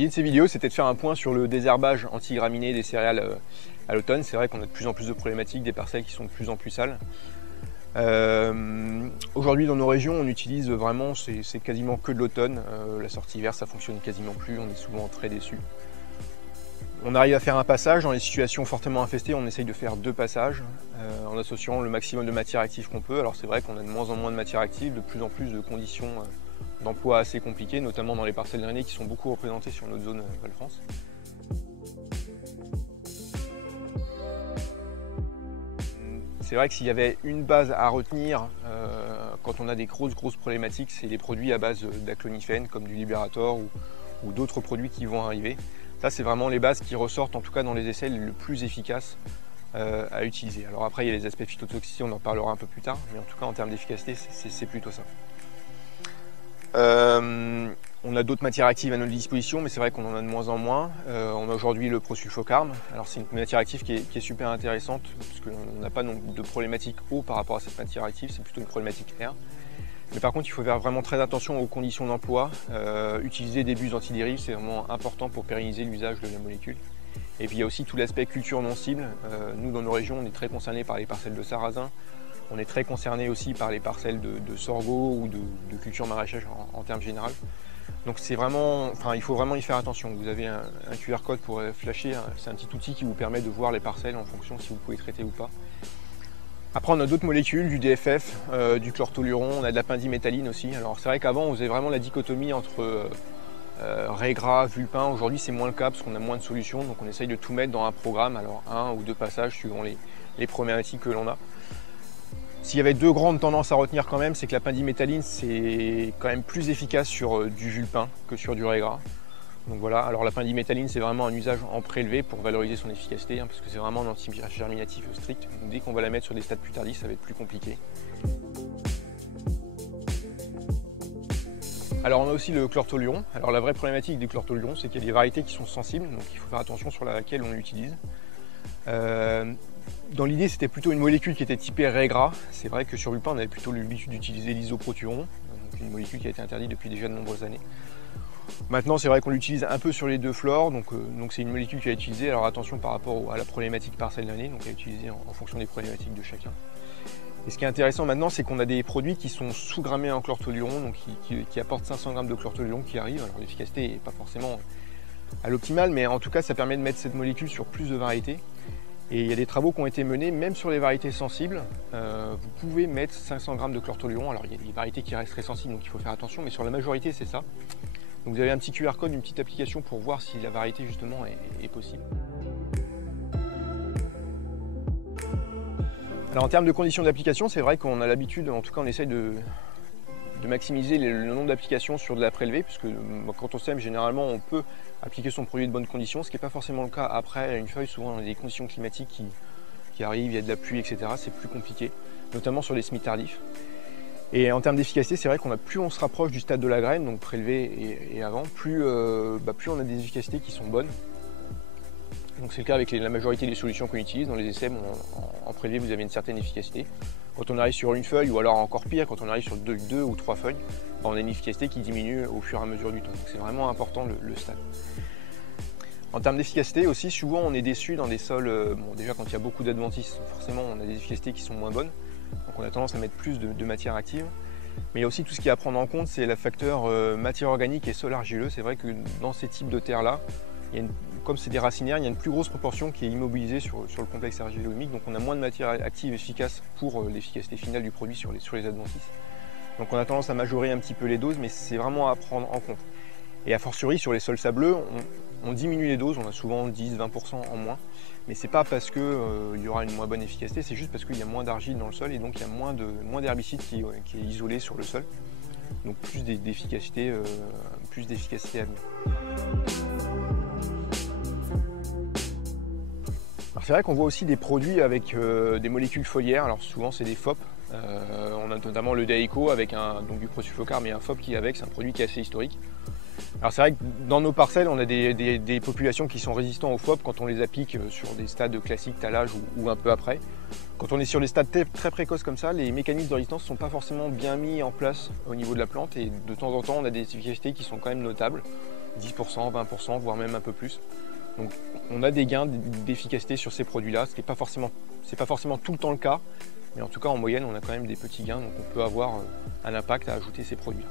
L'idée de ces vidéos, c'était de faire un point sur le désherbage anti-graminées des céréales à l'automne. C'est vrai qu'on a de plus en plus de problématiques, des parcelles qui sont de plus en plus sales. Aujourd'hui, dans nos régions, on utilise vraiment, c'est quasiment que de l'automne. La sortie hiver, ça fonctionne quasiment plus, on est souvent très déçus. On arrive à faire un passage. Dans les situations fortement infestées, on essaye de faire 2 passages en associant le maximum de matière active qu'on peut. Alors c'est vrai qu'on a de moins en moins de matière active, de plus en plus de conditions d'emploi assez compliquées, notamment dans les parcelles drainées qui sont beaucoup représentées sur notre zone Val-France. C'est vrai que s'il y avait une base à retenir quand on a des grosses problématiques, c'est les produits à base d'aclonifène comme du Liberator ou d'autres produits qui vont arriver. Ça, c'est vraiment les bases qui ressortent, en tout cas dans les essais, le plus efficaces à utiliser. Alors après, il y a les aspects phytotoxiques, on en parlera un peu plus tard, mais en tout cas en termes d'efficacité, c'est plutôt ça. On a d'autres matières actives à notre disposition, mais c'est vrai qu'on en a de moins en moins. On a aujourd'hui le prosulfocarbe. Alors c'est une matière active qui est super intéressante, parce qu'on n'a pas de problématique eau par rapport à cette matière active, c'est plutôt une problématique air. Mais par contre, il faut faire vraiment très attention aux conditions d'emploi. Utiliser des buses antidérives, c'est vraiment important pour pérenniser l'usage de la molécule. Et puis il y a aussi tout l'aspect culture non cible. Nous, dans nos régions, on est très concernés par les parcelles de sarrasin. On est très concerné aussi par les parcelles de sorgho ou de culture maraîchage en termes généraux. Donc c'est vraiment, il faut vraiment y faire attention. Vous avez un QR code pour flasher, c'est un petit outil qui vous permet de voir les parcelles en fonction si vous pouvez traiter ou pas. Après on a d'autres molécules, du DFF, du chlortoluron, on a de la pendimétalline aussi. Alors c'est vrai qu'avant on faisait vraiment la dichotomie entre raie gras, vulpin. Aujourd'hui c'est moins le cas parce qu'on a moins de solutions, donc on essaye de tout mettre dans un programme, alors 1 ou 2 passages suivant les problématiques que l'on a. S'il y avait 2 grandes tendances à retenir quand même, c'est que la pendimétalline c'est quand même plus efficace sur du vulpin que sur du raie gras. Donc voilà, alors la pendimétalline c'est vraiment un usage en prélevé pour valoriser son efficacité, parce que c'est vraiment un anti-germinatif strict. Donc, dès qu'on va la mettre sur des stades plus tardifs, ça va être plus compliqué. Alors on a aussi le chlortoluron. Alors la vraie problématique du chlortoluron, c'est qu'il y a des variétés qui sont sensibles, donc il faut faire attention sur laquelle on l'utilise. Dans l'idée, c'était plutôt une molécule qui était typée raie gras. C'est vrai que sur vulpin, on avait plutôt l'habitude d'utiliser l'isoproturon, une molécule qui a été interdite depuis déjà de nombreuses années. Maintenant, c'est vrai qu'on l'utilise un peu sur les 2 flores, donc c'est une molécule qui est utilisée. Alors attention par rapport à la problématique parcelle d'année, donc à utiliser en fonction des problématiques de chacun. Et ce qui est intéressant maintenant, c'est qu'on a des produits qui sont sous-grammés en chlortoluron, donc qui apportent 500 g de chlortoluron qui arrivent. Alors l'efficacité n'est pas forcément à l'optimal, mais en tout cas, ça permet de mettre cette molécule sur plus de variétés. Et il y a des travaux qui ont été menés, même sur les variétés sensibles, vous pouvez mettre 500 g de chlortoluron. Alors il y a des variétés qui restent très sensibles, donc il faut faire attention, mais sur la majorité, c'est ça. Donc vous avez un petit QR code, une petite application pour voir si la variété justement est possible. Alors en termes de conditions d'application, c'est vrai qu'on a l'habitude, en tout cas on essaye de maximiser le nombre d'applications sur de la prélevée, puisque quand on sème, généralement on peut appliquer son produit de bonnes conditions, ce qui n'est pas forcément le cas après une feuille. Souvent on a des conditions climatiques qui arrivent, il y a de la pluie, etc. C'est plus compliqué, notamment sur les semis tardifs. Et en termes d'efficacité, c'est vrai qu'on plus on se rapproche du stade de la graine, donc prélevé et avant, plus on a des efficacités qui sont bonnes. Donc c'est le cas avec la majorité des solutions qu'on utilise. Dans les essais, en prélevé, vous avez une certaine efficacité. Quand on arrive sur une feuille, ou alors encore pire, quand on arrive sur 2 ou 3 feuilles, on a une efficacité qui diminue au fur et à mesure du temps. Donc c'est vraiment important le stade. En termes d'efficacité aussi, souvent on est déçu dans des sols, déjà quand il y a beaucoup d'adventices, forcément on a des efficacités qui sont moins bonnes. Donc on a tendance à mettre plus de matière active. Mais il y a aussi tout ce qu'il y a à prendre en compte, c'est le facteur matière organique et sol argileux. C'est vrai que dans ces types de terres-là, comme c'est des racinaires, il y a une plus grosse proportion qui est immobilisée sur le complexe argilo-humique. Donc on a moins de matière active efficace pour l'efficacité finale du produit sur les adventices. Donc on a tendance à majorer un petit peu les doses, mais c'est vraiment à prendre en compte. Et a fortiori sur les sols sableux, on diminue les doses, on a souvent 10-20% en moins. Mais c'est pas parce qu'il y aura une moins bonne efficacité, c'est juste parce qu'il y a moins d'argile dans le sol et donc il y a moins d'herbicide qui est isolé sur le sol. Donc plus d'efficacité à venir. Alors c'est vrai qu'on voit aussi des produits avec des molécules foliaires. Alors souvent c'est des FOP. On a notamment le Daeco avec du prosulfocarbe et un FOP qui est avec, c'est un produit qui est assez historique. Alors c'est vrai que dans nos parcelles, on a des populations qui sont résistantes aux FOP quand on les applique sur des stades classiques, talage ou un peu après. Quand on est sur des stades très précoces comme ça, les mécanismes de résistance ne sont pas forcément bien mis en place au niveau de la plante et de temps en temps, on a des efficacités qui sont quand même notables. 10%, 20%, voire même un peu plus. Donc on a des gains d'efficacité sur ces produits-là, ce qui n'est pas forcément tout le temps le cas, mais en tout cas en moyenne on a quand même des petits gains, donc on peut avoir un impact à ajouter ces produits-là.